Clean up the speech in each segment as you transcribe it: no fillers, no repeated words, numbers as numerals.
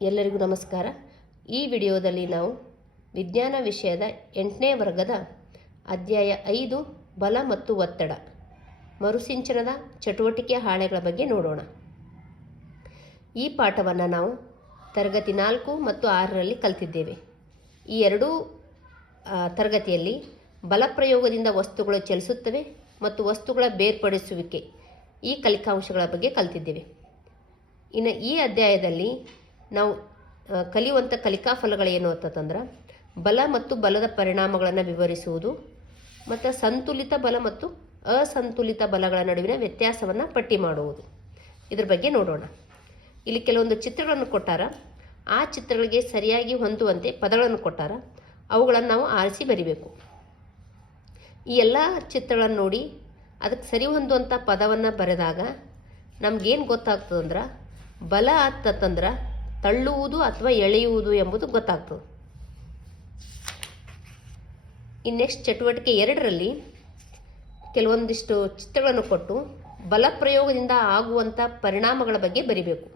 ಎಲ್ಲರಿಗೂ ನಮಸ್ಕಾರ. ಈ ವಿಡಿಯೋದಲ್ಲಿ ನಾವು ವಿಜ್ಞಾನ ವಿಷಯದ 8ನೇ ವರ್ಗದ ಅಧ್ಯಾಯ 5 ಬಲ ಮತ್ತು ಒತ್ತಡ ಮರುಸಿಂಚನದ ಚಟುವಟಿಕೆ ಹಾಳೆಗಳ ಬಗ್ಗೆ ನೋಡೋಣ. ಈ ಪಾಠವನ್ನು ನಾವು ತರಗತಿ 4 ಮತ್ತು 6ರಲ್ಲಿ ಕಲಿತಿದ್ದೇವೆ. ಈ ಎರಡೂ ತರಗತಿಯಲ್ಲಿ ಬಲಪ್ರಯೋಗದಿಂದ ವಸ್ತುಗಳು ಚಲಿಸುತ್ತವೆ ಮತ್ತು ವಸ್ತುಗಳ ಬೇರ್ಪಡಿಸುವಿಕೆ ಈ ಕಲಿಕಾಂಶಗಳ ಬಗ್ಗೆ ಕಲಿತಿದ್ದೇವೆ. ಇನ್ನು ಈ ಅಧ್ಯಾಯದಲ್ಲಿ ನಾವು ಕಲಿಯುವಂಥ ಕಲಿಕಾ ಫಲಗಳೇನು ಅಂತಂದ್ರೆ ಬಲ ಮತ್ತು ಬಲದ ಪರಿಣಾಮಗಳನ್ನು ವಿವರಿಸುವುದು ಮತ್ತು ಸಂತುಲಿತ ಬಲ ಮತ್ತು ಅಸಂತುಲಿತ ಬಲಗಳ ನಡುವಿನ ವ್ಯತ್ಯಾಸವನ್ನು ಪಟ್ಟಿ ಮಾಡುವುದು. ಇದ್ರ ಬಗ್ಗೆ ನೋಡೋಣ. ಇಲ್ಲಿ ಕೆಲವೊಂದು ಚಿತ್ರಗಳನ್ನು ಕೊಟ್ಟಾರ. ಆ ಚಿತ್ರಗಳಿಗೆ ಸರಿಯಾಗಿ ಹೊಂದುವಂತೆ ಪದಗಳನ್ನು ಕೊಟ್ಟಾರ. ಅವುಗಳನ್ನು ನಾವು ಆರಿಸಿ ಬರಿಬೇಕು. ಈ ಎಲ್ಲ ಚಿತ್ರಗಳನ್ನು ನೋಡಿ ಅದಕ್ಕೆ ಸರಿ ಹೊಂದುವಂಥ ಪದವನ್ನು ಬರೆದಾಗ ನಮಗೇನು ಗೊತ್ತಾಗ್ತದಂದ್ರೆ ಬಲ ಅಂತಂದ್ರೆ ತಳ್ಳುವುದು ಅಥವಾ ಎಳೆಯುವುದು ಎಂಬುದು ಗೊತ್ತಾಗ್ತದೆ. ಈ ನೆಕ್ಸ್ಟ್ ಚಟುವಟಿಕೆ 2ರಲ್ಲಿ ಕೆಲವೊಂದಿಷ್ಟು ಚಿತ್ರಗಳನ್ನು ಕೊಟ್ಟು ಬಲಪ್ರಯೋಗದಿಂದ ಆಗುವಂಥ ಪರಿಣಾಮಗಳ ಬಗ್ಗೆ ಬರಿಬೇಕು.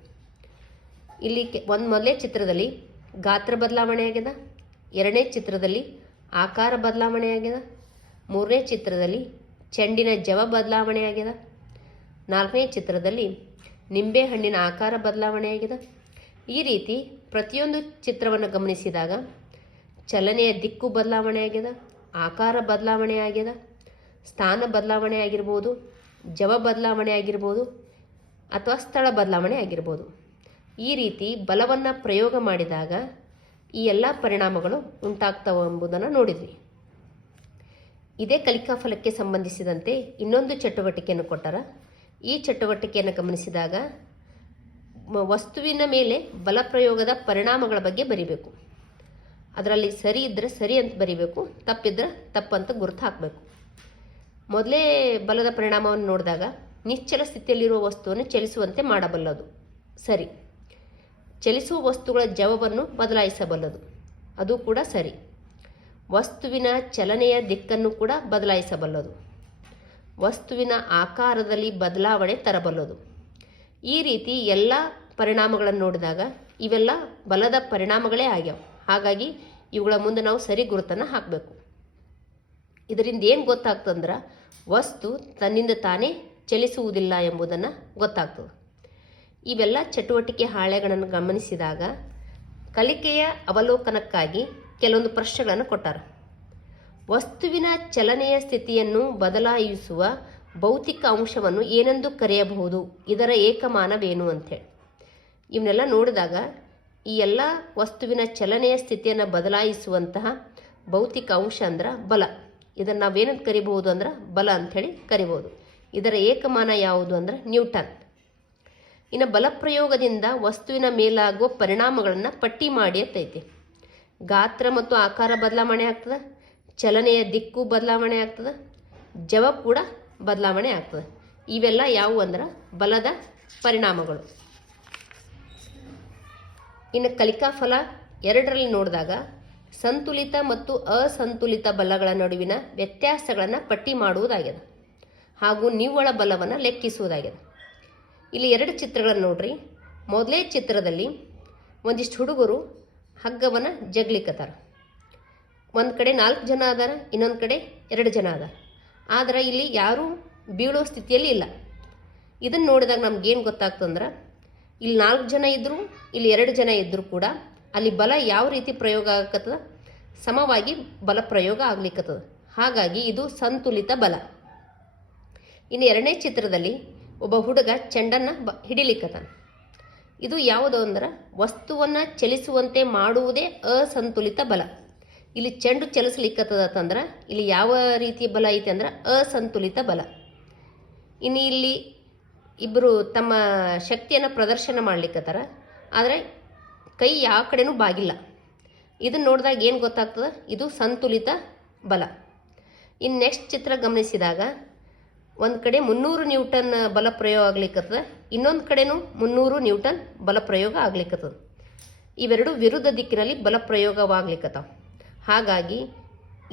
ಇಲ್ಲಿ ಮೊದಲನೇ ಚಿತ್ರದಲ್ಲಿ ಗಾತ್ರ ಬದಲಾವಣೆ ಆಗ್ಯದ, 2ನೇ ಚಿತ್ರದಲ್ಲಿ ಆಕಾರ ಬದಲಾವಣೆ ಆಗ್ಯದ, 3ನೇ ಚಿತ್ರದಲ್ಲಿ ಚೆಂಡಿನ ಜವ ಬದಲಾವಣೆ ಆಗ್ಯದ, 4ನೇ ಚಿತ್ರದಲ್ಲಿ ನಿಂಬೆಹಣ್ಣಿನ ಆಕಾರ ಬದಲಾವಣೆ ಆಗಿದೆ. ಈ ರೀತಿ ಪ್ರತಿಯೊಂದು ಚಿತ್ರವನ್ನು ಗಮನಿಸಿದಾಗ ಚಲನೆಯ ದಿಕ್ಕು ಬದಲಾವಣೆ ಆಗಿದೆ, ಆಕಾರ ಬದಲಾವಣೆ ಆಗಿದೆ, ಸ್ಥಾನ ಬದಲಾವಣೆ ಆಗಿರ್ಬೋದು, ಜವ ಬದಲಾವಣೆ ಆಗಿರ್ಬೋದು ಅಥವಾ ಸ್ಥಳ ಬದಲಾವಣೆ ಆಗಿರ್ಬೋದು. ಈ ರೀತಿ ಬಲವನ್ನು ಪ್ರಯೋಗ ಮಾಡಿದಾಗ ಈ ಎಲ್ಲ ಪರಿಣಾಮಗಳು ಉಂಟಾಗ್ತವೆ ಎಂಬುದನ್ನು ನೋಡಿದ್ವಿ. ಇದೇ ಕಲಿಕಾ ಫಲಕ್ಕೆ ಸಂಬಂಧಿಸಿದಂತೆ ಇನ್ನೊಂದು ಚಟುವಟಿಕೆಯನ್ನು ಕೊಟ್ಟಾರ. ಈ ಚಟುವಟಿಕೆಯನ್ನು ಗಮನಿಸಿದಾಗ ವಸ್ತುವಿನ ಮೇಲೆ ಬಲಪ್ರಯೋಗದ ಪರಿಣಾಮಗಳ ಬಗ್ಗೆ ಬರಿಬೇಕು. ಅದರಲ್ಲಿ ಸರಿ ಇದ್ದರೆ ಸರಿ ಅಂತ ಬರಿಬೇಕು, ತಪ್ಪಿದ್ರೆ ತಪ್ಪಂತ ಗುರುತು ಹಾಕಬೇಕು. ಮೊದಲೇ ಬಲದ ಪರಿಣಾಮವನ್ನು ನೋಡಿದಾಗ ನಿಶ್ಚಲ ಸ್ಥಿತಿಯಲ್ಲಿರುವ ವಸ್ತುವನ್ನು ಚಲಿಸುವಂತೆ ಮಾಡಬಲ್ಲದು, ಸರಿ. ಚಲಿಸುವ ವಸ್ತುಗಳ ಜವವನ್ನು ಬದಲಾಯಿಸಬಲ್ಲದು, ಅದು ಕೂಡ ಸರಿ. ವಸ್ತುವಿನ ಚಲನೆಯ ದಿಕ್ಕನ್ನು ಕೂಡ ಬದಲಾಯಿಸಬಲ್ಲದು, ವಸ್ತುವಿನ ಆಕಾರದಲ್ಲಿ ಬದಲಾವಣೆ ತರಬಲ್ಲದು. ಈ ರೀತಿ ಎಲ್ಲ ಪರಿಣಾಮಗಳನ್ನು ನೋಡಿದಾಗ ಇವೆಲ್ಲ ಬಲದ ಪರಿಣಾಮಗಳೇ ಆಗ್ಯಾವ. ಹಾಗಾಗಿ ಇವುಗಳ ಮುಂದೆ ನಾವು ಸರಿ ಗುರುತನ್ನು ಹಾಕಬೇಕು. ಇದರಿಂದ ಏನು ಗೊತ್ತಾಗ್ತಂದ್ರೆ ವಸ್ತು ತನ್ನಿಂದ ತಾನೇ ಚಲಿಸುವುದಿಲ್ಲ ಎಂಬುದನ್ನು ಗೊತ್ತಾಗ್ತದೆ. ಇವೆಲ್ಲ ಚಟುವಟಿಕೆ ಹಾಳೆಗಳನ್ನು ಗಮನಿಸಿದಾಗ ಕಲಿಕೆಯ ಅವಲೋಕನಕ್ಕಾಗಿ ಕೆಲವೊಂದು ಪ್ರಶ್ನೆಗಳನ್ನು ಕೊಟ್ಟಾರ. ವಸ್ತುವಿನ ಚಲನೆಯ ಸ್ಥಿತಿಯನ್ನು ಬದಲಾಯಿಸುವ ಭೌತಿಕ ಅಂಶವನ್ನು ಏನೆಂದು ಕರೆಯಬಹುದು, ಇದರ ಏಕಮಾನವೇನು ಅಂಥೇಳಿ. ಇವನ್ನೆಲ್ಲ ನೋಡಿದಾಗ ಈ ಎಲ್ಲ ವಸ್ತುವಿನ ಚಲನೆಯ ಸ್ಥಿತಿಯನ್ನು ಬದಲಾಯಿಸುವಂತಹ ಭೌತಿಕ ಅಂಶ ಅಂದ್ರೆ ಬಲ. ಇದನ್ನು ನಾವೇನಂತ ಕರಿಬಹುದು ಅಂದ್ರೆ ಬಲ ಅಂಥೇಳಿ ಕರಿಬೋದು. ಇದರ ಏಕಮಾನ ಯಾವುದು ಅಂದ್ರೆ ನ್ಯೂಟನ್. ಇನ್ನು ಬಲಪ್ರಯೋಗದಿಂದ ವಸ್ತುವಿನ ಮೇಲಾಗುವ ಪರಿಣಾಮಗಳನ್ನು ಪಟ್ಟಿ ಮಾಡಿ ಅಂತೈತಿ. ಗಾತ್ರ ಮತ್ತು ಆಕಾರ ಬದಲಾವಣೆ ಆಗ್ತದೆ, ಚಲನೆಯ ದಿಕ್ಕು ಬದಲಾವಣೆ ಆಗ್ತದೆ, ಜವ ಕೂಡ ಬದಲಾವಣೆ ಆಗ್ತದೆ. ಇವೆಲ್ಲ ಯಾವುವು ಅಂದ್ರೆ ಬಲದ ಪರಿಣಾಮಗಳು. ಇನ್ನು ಕಲಿಕಾ ಫಲ 2ರಲ್ಲಿ ನೋಡಿದಾಗ ಸಂತುಲಿತ ಮತ್ತು ಅಸಂತುಲಿತ ಬಲಗಳ ನಡುವಿನ ವ್ಯತ್ಯಾಸಗಳನ್ನು ಪಟ್ಟಿ ಮಾಡುವುದಾಗಿದೆ ಹಾಗೂ ನಿವ್ವಳ ಬಲವನ್ನು ಲೆಕ್ಕಿಸುವುದಾಗಿದೆ. ಇಲ್ಲಿ 2 ಚಿತ್ರಗಳನ್ನು ನೋಡ್ರಿ. ಮೊದಲೇ ಚಿತ್ರದಲ್ಲಿ ಒಂದಿಷ್ಟು ಹುಡುಗರು ಹಗ್ಗವನ್ನು ಜಗ್ಲಿಕ್ಕತ್ತಾರ. ಒಂದು ಕಡೆ 4 ಜನ ಅದಾರ, ಇನ್ನೊಂದು ಕಡೆ 2 ಜನ ಅದಾರ. ಆದರೆ ಇಲ್ಲಿ ಯಾರೂ ಬೀಳೋ ಸ್ಥಿತಿಯಲ್ಲಿ ಇಲ್ಲ. ಇದನ್ನು ನೋಡಿದಾಗ ನಮ್ಗೇನು ಗೊತ್ತಾಗ್ತಂದ್ರೆ ಇಲ್ಲಿ 4 ಜನ ಇದ್ದರೂ ಇಲ್ಲಿ 2 ಜನ ಇದ್ದರೂ ಕೂಡ ಅಲ್ಲಿ ಬಲ ಯಾವ ರೀತಿ ಪ್ರಯೋಗ ಆಗಕತ್ತದ, ಸಮವಾಗಿ ಬಲ ಪ್ರಯೋಗ ಆಗ್ಲಿಕ್ಕತ್ತದ. ಹಾಗಾಗಿ ಇದು ಸಂತುಲಿತ ಬಲ. ಇನ್ನು 2ನೇ ಚಿತ್ರದಲ್ಲಿ ಒಬ್ಬ ಹುಡುಗ ಚೆಂಡನ್ನು ಹಿಡಿಲಿಕ್ಕತ್ತಾನ. ಇದು ಯಾವುದು ಅಂದ್ರೆ ವಸ್ತುವನ್ನು ಚಲಿಸುವಂತೆ ಮಾಡುವುದೇ ಅಸಂತುಲಿತ ಬಲ. ಇಲ್ಲಿ ಚೆಂಡು ಚಲಿಸ್ಲಿಕ್ಕತ್ತದಂದ್ರೆ ಇಲ್ಲಿ ಯಾವ ರೀತಿಯ ಬಲ ಐತೆ ಅಂದ್ರೆ ಅಸಂತುಲಿತ ಬಲ. ಇನ್ನು ಇಲ್ಲಿ ಇಬ್ಬರು ತಮ್ಮ ಶಕ್ತಿಯನ್ನು ಪ್ರದರ್ಶನ ಮಾಡ್ಲಿಕ್ಕತ್ತಾರ, ಆದರೆ ಕೈ ಯಾವ ಕಡೆನೂ ಬಾಗಿಲ್ಲ. ಇದನ್ನು ನೋಡಿದಾಗ ಏನು ಗೊತ್ತಾಗ್ತದೆ, ಇದು ಸಂತುಲಿತ ಬಲ. ಇನ್ನು ನೆಕ್ಸ್ಟ್ ಚಿತ್ರ ಗಮನಿಸಿದಾಗ ಒಂದು ಕಡೆ 300 ನ್ಯೂಟನ್ ಬಲ ಪ್ರಯೋಗ ಆಗ್ಲಿಕ್ಕತ್ತದ, ಇನ್ನೊಂದು ಕಡೆನೂ 300 ನ್ಯೂಟನ್ ಬಲ ಪ್ರಯೋಗ ಆಗ್ಲಿಕ್ಕತ್ತದ. ಇವೆರಡು ವಿರುದ್ಧ ದಿಕ್ಕಿನಲ್ಲಿ ಬಲ ಪ್ರಯೋಗವಾಗ್ಲಿಕ್ಕತ್ತಾವ. ಹಾಗಾಗಿ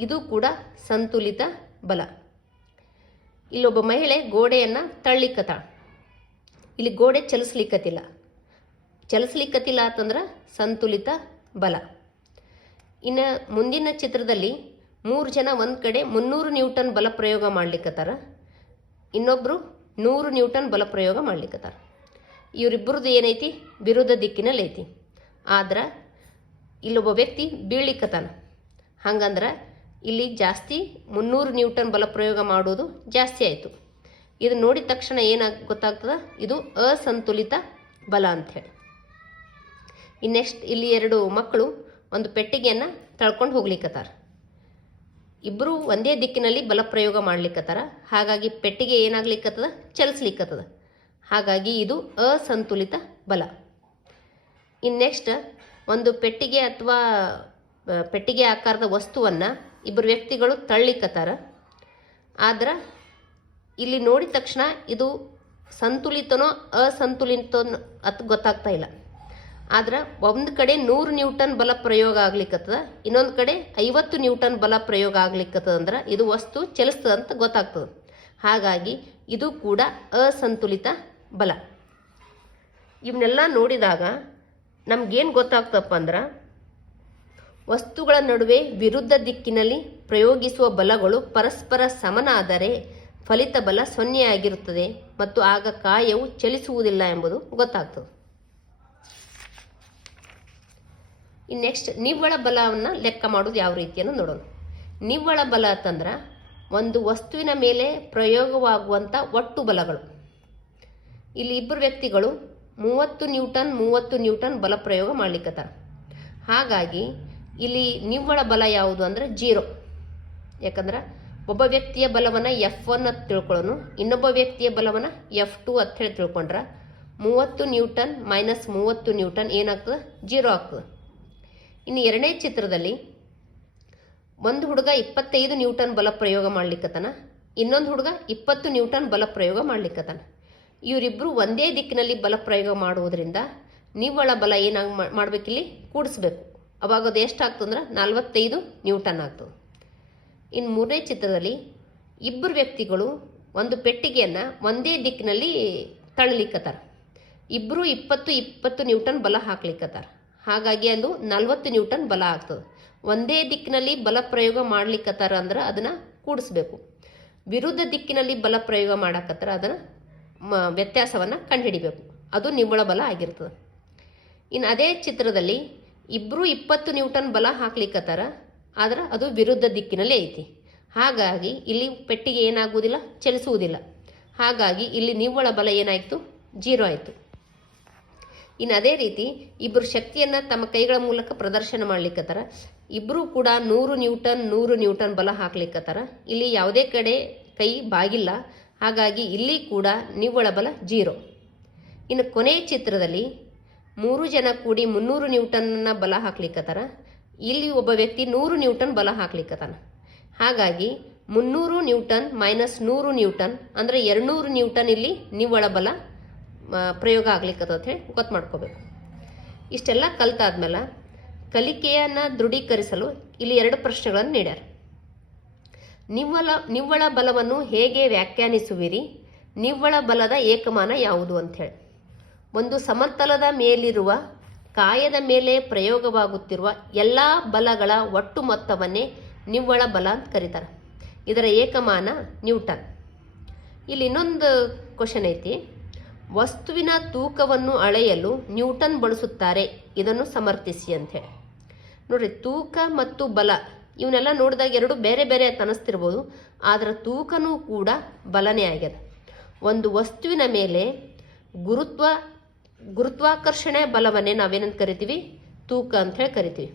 ಇದು ಕೂಡ ಸಂತುಲಿತ ಬಲ. ಇಲ್ಲೊಬ್ಬ ಮಹಿಳೆ ಗೋಡೆಯನ್ನು ತಳ್ಳಿಕ್ಕತ್ತಾಳ. ಇಲ್ಲಿ ಗೋಡೆ ಚಲಿಸ್ಲಿಕ್ಕತ್ತಿಲ್ಲ, ಚಲಿಸ್ಲಿಕ್ಕತ್ತಿಲ್ಲ ಅಂತಂದ್ರೆ ಸಂತುಲಿತ ಬಲ. ಇನ್ನು ಮುಂದಿನ ಚಿತ್ರದಲ್ಲಿ 3 ಜನ ಒಂದು ಕಡೆ 300 ನ್ಯೂಟನ್ ಬಲ ಪ್ರಯೋಗ ಮಾಡ್ಲಿಕ್ಕತ್ತಾರ, ಇನ್ನೊಬ್ಬರು 100 ನ್ಯೂಟನ್ ಬಲ ಪ್ರಯೋಗ ಮಾಡ್ಲಿಕ್ಕತ್ತಾರ. ಇವರಿಬ್ಬರದ್ದು ಏನೈತಿ, ವಿರುದ್ಧ ದಿಕ್ಕಿನಲ್ಲಿ ಐತಿ. ಆದ್ರೆ ಇಲ್ಲೊಬ್ಬ ವ್ಯಕ್ತಿ ಬೀಳ್ಲಿಕ್ಕತ್ತಾನ. ಹಂಗಂದ್ರೆ ಇಲ್ಲಿ ಜಾಸ್ತಿ 300 ನ್ಯೂಟನ್ ಬಲ ಪ್ರಯೋಗ ಮಾಡೋದು ಜಾಸ್ತಿ ಆಯಿತು. ಇದು ನೋಡಿದ ತಕ್ಷಣ ಗೊತ್ತಾಗ್ತದ, ಇದು ಅಸಂತುಲಿತ ಬಲ ಅಂಥೇಳಿ. ಇನ್ನು ನೆಕ್ಸ್ಟ್ ಇಲ್ಲಿ 2 ಮಕ್ಕಳು ಒಂದು ಪೆಟ್ಟಿಗೆಯನ್ನು ತಳ್ಕೊಂಡು ಹೋಗ್ಲಿಕ್ಕತ್ತಾರ. ಇಬ್ಬರು ಒಂದೇ ದಿಕ್ಕಿನಲ್ಲಿ ಬಲ ಪ್ರಯೋಗ ಮಾಡ್ಲಿಕ್ಕತ್ತಾರ. ಹಾಗಾಗಿ ಪೆಟ್ಟಿಗೆ ಏನಾಗ್ಲಿಕ್ಕತ್ತದ, ಚಲಿಸ್ಲಿಕ್ಕತ್ತದ. ಹಾಗಾಗಿ ಇದು ಅಸಂತುಲಿತ ಬಲ. ಇನ್ನು ನೆಕ್ಸ್ಟ್ ಒಂದು ಪೆಟ್ಟಿಗೆ ಅಥವಾ ಪೆಟ್ಟಿಗೆ ಆಕಾರದ ವಸ್ತುವನ್ನು ಇಬ್ಬರು ವ್ಯಕ್ತಿಗಳು ತಳ್ಳಿಕ್ಕತ್ತಾರ. ಆದ್ರೆ ಇಲ್ಲಿ ನೋಡಿದ ತಕ್ಷಣ ಇದು ಸಂತುಲಿತನೋ ಅಸಂತುಲಿತನೋ ಅದು ಗೊತ್ತಾಗ್ತಾ ಇಲ್ಲ. ಆದ್ರೆ ಒಂದು ಕಡೆ 100 ನ್ಯೂಟನ್ ಬಲ ಪ್ರಯೋಗ ಆಗ್ಲಿಕ್ಕತ್ತದ, ಇನ್ನೊಂದು ಕಡೆ 50 ನ್ಯೂಟನ್ ಬಲ ಪ್ರಯೋಗ ಆಗ್ಲಿಕ್ಕತ್ತದ. ಅಂದ್ರೆ ಇದು ವಸ್ತು ಚಲಿಸ್ತದ ಅಂತ ಗೊತ್ತಾಗ್ತದೆ. ಹಾಗಾಗಿ ಇದು ಕೂಡ ಅಸಂತುಲಿತ ಬಲ. ಇವನ್ನೆಲ್ಲ ನೋಡಿದಾಗ ನಮಗೇನು ಗೊತ್ತಾಗ್ತಪ್ಪ ಅಂದ್ರೆ, ವಸ್ತುಗಳ ನಡುವೆ ವಿರುದ್ಧ ದಿಕ್ಕಿನಲ್ಲಿ ಪ್ರಯೋಗಿಸುವ ಬಲಗಳು ಪರಸ್ಪರ ಸಮನಾದರೆ ಫಲಿತ ಬಲ 0 ಆಗಿರುತ್ತದೆ ಮತ್ತು ಆಗ ಕಾಯವು ಚಲಿಸುವುದಿಲ್ಲ ಎಂಬುದು ಗೊತ್ತಾಗ್ತದೆ. ಇನ್ನು ನೆಕ್ಸ್ಟ್ ನಿವ್ವಳ ಬಲವನ್ನು ಲೆಕ್ಕ ಮಾಡೋದು ಯಾವ ರೀತಿಯನ್ನು ನೋಡೋಣ. ನಿವ್ವಳ ಬಲ ಅಂತಂದ್ರೆ ಒಂದು ವಸ್ತುವಿನ ಮೇಲೆ ಪ್ರಯೋಗವಾಗುವಂಥ ಒಟ್ಟು ಬಲಗಳು. ಇಲ್ಲಿ ಇಬ್ಬರು ವ್ಯಕ್ತಿಗಳು 30 ನ್ಯೂಟನ್ ಬಲ ಪ್ರಯೋಗ ಮಾಡ್ಲಿಕ್ಕತ್ತಾರ. ಹಾಗಾಗಿ ಇಲ್ಲಿ ನಿವ್ವಳ ಬಲ ಯಾವುದು ಅಂದರೆ 0. ಯಾಕಂದ್ರೆ ಒಬ್ಬ ವ್ಯಕ್ತಿಯ ಬಲವನ್ನು F1 ಅಂತ ತಿಳ್ಕೊಳ್ಳೋನು, ಇನ್ನೊಬ್ಬ ವ್ಯಕ್ತಿಯ ಬಲವನ್ನು F2 ಅಂತ ಹೇಳಿ ತಿಳ್ಕೊಂಡ್ರೆ 30 ನ್ಯೂಟನ್ ಮೈನಸ್ 30 ನ್ಯೂಟನ್ ಏನಾಗ್ತದೆ, 0 ಆಗ್ತದೆ. ಇನ್ನು ಎರಡನೇ ಚಿತ್ರದಲ್ಲಿ ಒಂದು ಹುಡುಗ 25 ನ್ಯೂಟನ್ ಬಲ ಪ್ರಯೋಗ ಮಾಡ್ಲಿಕ್ಕತ್ತಾನ, ಇನ್ನೊಂದು ಹುಡುಗ 20 ನ್ಯೂಟನ್ ಬಲ ಪ್ರಯೋಗ ಮಾಡ್ಲಿಕ್ಕತ್ತಾನ. ಇವರಿಬ್ಬರು ಒಂದೇ ದಿಕ್ಕಿನಲ್ಲಿ ಬಲ ಪ್ರಯೋಗ ಮಾಡುವುದರಿಂದ ನಿವ್ವಳ ಬಲ ಏನಾಗಿ ಮಾಡಬೇಕಿಲ್ಲಿ ಕೂಡಿಸ್ಬೇಕು. ಅವಾಗ ಅದು ಎಷ್ಟಾಗ್ತದೆ ಅಂದ್ರೆ 45 ನ್ಯೂಟನ್ ಆಗ್ತದೆ. ಇನ್ನು ಮೂರನೇ ಚಿತ್ರದಲ್ಲಿ ಇಬ್ಬರು ವ್ಯಕ್ತಿಗಳು ಒಂದು ಪೆಟ್ಟಿಗೆಯನ್ನು ಒಂದೇ ದಿಕ್ಕಿನಲ್ಲಿ ತಳ್ಳಲಿಕ್ಕತ್ತಾರ. ಇಬ್ಬರು 20 ನ್ಯೂಟನ್ ಬಲ ಹಾಕ್ಲಿಕ್ಕತ್ತಾರ. ಹಾಗಾಗಿ ಅದು 40 ನ್ಯೂಟನ್ ಬಲ ಆಗ್ತದೆ. ಒಂದೇ ದಿಕ್ಕಿನಲ್ಲಿ ಬಲ ಪ್ರಯೋಗ ಮಾಡ್ಲಿಕ್ಕತ್ತಾರ ಅಂದ್ರೆ ಅದನ್ನು ಕೂಡಿಸ್ಬೇಕು. ವಿರುದ್ಧ ದಿಕ್ಕಿನಲ್ಲಿ ಬಲ ಪ್ರಯೋಗ ಮಾಡಕತ್ತಾರ ಅದನ್ನು ವ್ಯತ್ಯಾಸವನ್ನು ಕಂಡುಹಿಡಿಬೇಕು. ಅದು ನಿವ್ವಳ ಬಲ ಆಗಿರ್ತದೆ. ಇನ್ನು ಅದೇ ಚಿತ್ರದಲ್ಲಿ ಇಬ್ಬರು 20 ನ್ಯೂಟನ್ ಬಲ ಹಾಕ್ಲಿಕ್ಕತ್ತಾರ, ಆದ್ರೆ ಅದು ವಿರುದ್ಧ ದಿಕ್ಕಿನಲ್ಲಿ ಐತಿ. ಹಾಗಾಗಿ ಇಲ್ಲಿ ಪೆಟ್ಟಿಗೆ ಏನಾಗುವುದಿಲ್ಲ, ಚಲಿಸುವುದಿಲ್ಲ. ಹಾಗಾಗಿ ಇಲ್ಲಿ ನಿವ್ವಳ ಬಲ ಏನಾಯಿತು, 0 ಆಯಿತು. ಇನ್ನು ಅದೇ ರೀತಿ ಇಬ್ಬರು ಶಕ್ತಿಯನ್ನು ತಮ್ಮ ಕೈಗಳ ಮೂಲಕ ಪ್ರದರ್ಶನ ಮಾಡ್ಲಿಕ್ಕತ್ತಾರ. ಇಬ್ಬರೂ ಕೂಡ 100 ನ್ಯೂಟನ್ ಬಲ ಹಾಕ್ಲಿಕ್ಕತ್ತಾರ. ಇಲ್ಲಿ ಯಾವುದೇ ಕಡೆ ಕೈ ಬಾಗಿಲ್ಲ. ಹಾಗಾಗಿ ಇಲ್ಲಿ ಕೂಡ ನಿವ್ವಳ ಬಲ 0. ಇನ್ನು ಕೊನೆಯ ಚಿತ್ರದಲ್ಲಿ 3 ಜನ ಕೂಡಿ 300 ನ್ಯೂಟನ್ನ ಬಲ ಹಾಕ್ಲಿಕ್ಕತ್ತಾರ. ಇಲ್ಲಿ ಒಬ್ಬ ವ್ಯಕ್ತಿ 100 ನ್ಯೂಟನ್ ಬಲ ಹಾಕ್ಲಿಕ್ಕತ್ತಾನ. ಹಾಗಾಗಿ 300 ನ್ಯೂಟನ್ ಮೈನಸ್ 100 ನ್ಯೂಟನ್ ಅಂದರೆ 200 ನ್ಯೂಟನ್ ಇಲ್ಲಿ ನಿವ್ವಳ ಬಲ ಪ್ರಯೋಗ ಆಗ್ಲಿಕ್ಕತ್ತ ಅಂತ ಹೇಳಿ ಗೊತ್ತು ಮಾಡ್ಕೋಬೇಕು. ಇಷ್ಟೆಲ್ಲ ಕಲಿತಾದ್ಮೇಲೆ ಕಲಿಕೆಯನ್ನು ದೃಢೀಕರಿಸಲು ಇಲ್ಲಿ 2 ಪ್ರಶ್ನೆಗಳನ್ನು ನೀಡ್ಯಾರ. ನಿವ್ವಳ ಬಲವನ್ನು ಹೇಗೆ ವ್ಯಾಖ್ಯಾನಿಸುವಿರಿ? ನಿವ್ವಳ ಬಲದ ಏಕಮಾನ ಯಾವುದು ಅಂಥೇಳಿ. ಒಂದು ಸಮತಲದ ಮೇಲಿರುವ ಕಾಯದ ಮೇಲೆ ಪ್ರಯೋಗವಾಗುತ್ತಿರುವ ಎಲ್ಲ ಬಲಗಳ ಒಟ್ಟು ಮೊತ್ತವನ್ನೇ ನಿವ್ವಳ ಬಲ ಅಂತ ಕರೀತಾರೆ. ಇದರ ಏಕಮಾನ ನ್ಯೂಟನ್. ಇಲ್ಲಿ ಇನ್ನೊಂದು ಕ್ವಶನ್ ಐತಿ, ವಸ್ತುವಿನ ತೂಕವನ್ನು ಅಳೆಯಲು ನ್ಯೂಟನ್ ಬಳಸುತ್ತಾರೆ, ಇದನ್ನು ಸಮರ್ಥಿಸಿ ಅಂಥೇಳಿ. ನೋಡ್ರಿ, ತೂಕ ಮತ್ತು ಬಲ ಇವನ್ನೆಲ್ಲ ನೋಡಿದಾಗ 2 ಬೇರೆ ಬೇರೆ ಅಂತ ಅನಿಸ್ತಿರ್ಬೋದು. ಆದರೆ ತೂಕನೂ ಕೂಡ ಬಲನೇ ಆಗ್ಯದ. ಒಂದು ವಸ್ತುವಿನ ಮೇಲೆ ಗುರುತ್ವಾಕರ್ಷಣೆ ಬಲವನ್ನೇ ನಾವೇನಂತ ಕರಿತೀವಿ, ತೂಕ ಅಂತ ಹೇಳಿ ಕರಿತೀವಿ.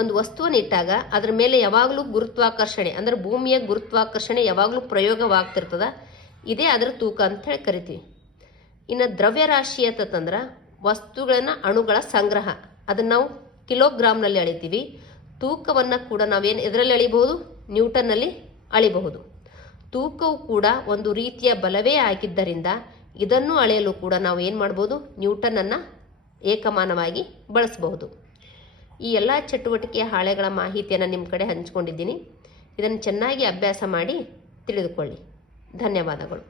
ಒಂದು ವಸ್ತುವನ್ನು ಇಟ್ಟಾಗ ಅದರ ಮೇಲೆ ಯಾವಾಗಲೂ ಗುರುತ್ವಾಕರ್ಷಣೆ ಅಂದರೆ ಭೂಮಿಯ ಗುರುತ್ವಾಕರ್ಷಣೆ ಯಾವಾಗಲೂ ಪ್ರಯೋಗವಾಗ್ತಿರ್ತದ. ಇದೇ ಅದರ ತೂಕ ಅಂತ ಹೇಳಿ ಕರಿತೀವಿ. ಇನ್ನು ದ್ರವ್ಯರಾಶಿ ಅಂತಂದ್ರೆ ವಸ್ತುಗಳನ್ನ ಅಣುಗಳ ಸಂಗ್ರಹ, ಅದನ್ನು ನಾವು ಕಿಲೋಗ್ರಾಮ್ನಲ್ಲಿ ಅಳಿತೀವಿ. ತೂಕವನ್ನು ಕೂಡ ನಾವೇನು ಎದರಲ್ಲಿ ಅಳಿಬಹುದು, ನ್ಯೂಟನ್ನಲ್ಲಿ ಅಳಿಬಹುದು. ತೂಕವು ಕೂಡ ಒಂದು ರೀತಿಯ ಬಲವೇ ಆಗಿದ್ದರಿಂದ ಇದನ್ನು ಅಳೆಯಲು ಕೂಡ ನಾವು ಏನು ಮಾಡ್ಬೋದು, ನ್ಯೂಟನನ್ನು ಏಕಮಾನವಾಗಿ ಬಳಸಬಹುದು. ಈ ಎಲ್ಲ ಚಟುವಟಿಕೆಯ ಹಾಳೆಗಳ ಮಾಹಿತಿಯನ್ನು ನಿಮ್ಮ ಕಡೆ ಹಂಚಿಕೊಂಡಿದ್ದೀನಿ. ಇದನ್ನು ಚೆನ್ನಾಗಿ ಅಭ್ಯಾಸ ಮಾಡಿ ತಿಳಿದುಕೊಳ್ಳಿ. ಧನ್ಯವಾದಗಳು.